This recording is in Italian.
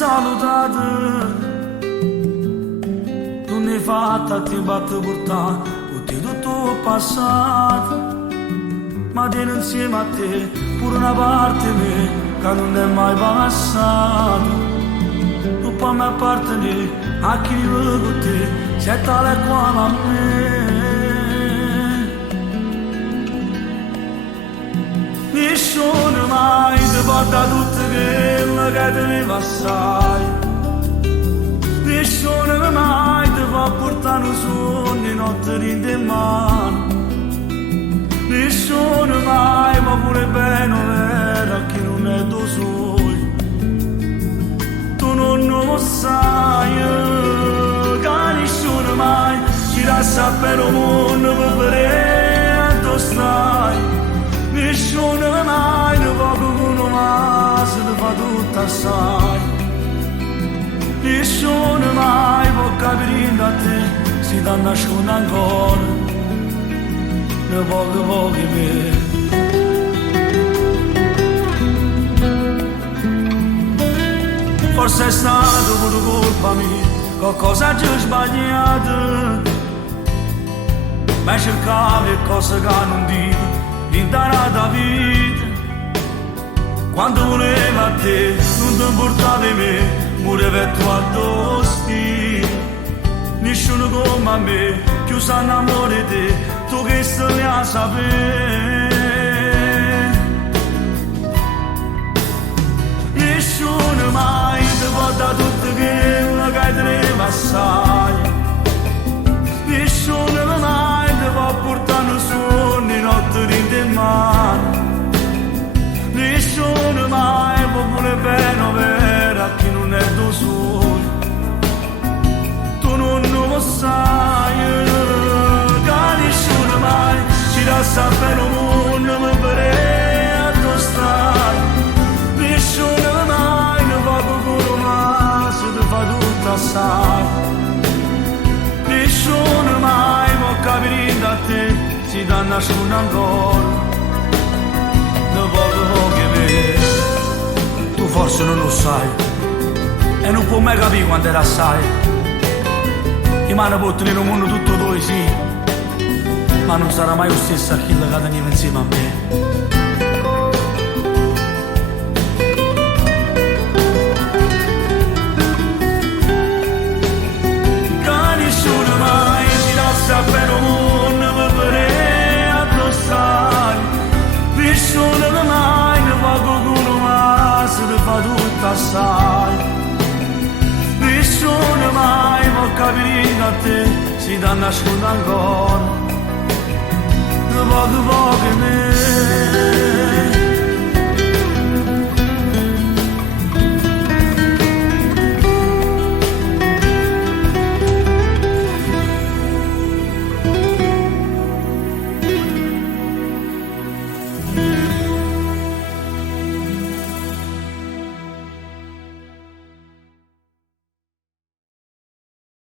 salutată. Tu ne fatta ti batto portare tutti tutto passato, ma tieni insieme a te pure una parte me che non è mai passato. Tu puoi mi appartenere a chi vive con te, sei tale quale a me. Nessuno mai ti porta tutto quello che te ne passai. Nessuno mai ti fa portare un sogno in notte in mano. Nessuno mai ma pure bene vera che non è tuo sogno. Tu non lo sai, che nessuno mai ci dà sapere un mondo per vedere dove stai. Nessuno mai ne va con uno ma se ne fa tutto assai. Nessuno mai può capire da te, si dà nascosto ancora, ne poco me. Forse è stato pure colpa mia, qualcosa ci ho sbagliato, ma cercavo cose che non dico, l'imparata vita. Quando volevo a te, non ti importavi me, pure per tuo addosti. Nessuno come a me, più sa innamore di te, tu che stai a sapere. Nessuno mai ti porta tutto quello che te ne passai. Nessuno mai ti può portare un sogno in notte in mano. Nessuno mai può pure bene vera chi non è tuo sogno. Tu non lo sai, che nessuno mai ci dà sapere un mondo per vedere dove stai. Nessuno mai ne va con ma se ti fa tutto assai. Nessuno mai può capire da te, si dà nascosto ancora, ne poco che vedi. Tu forse non lo sai e non puoi mai capire quando era assai. I mani può tenere un mondo tutto tuo, sì, ma non sarà mai lo stesso a chi che teniva insieme a me. Sapere un mondo per vedere dove stai. Nessuno mai ne va con uno ma se ne fa tutto assai. Nessuno mai può capire da te, si dà nascosto ancora, ne poco me.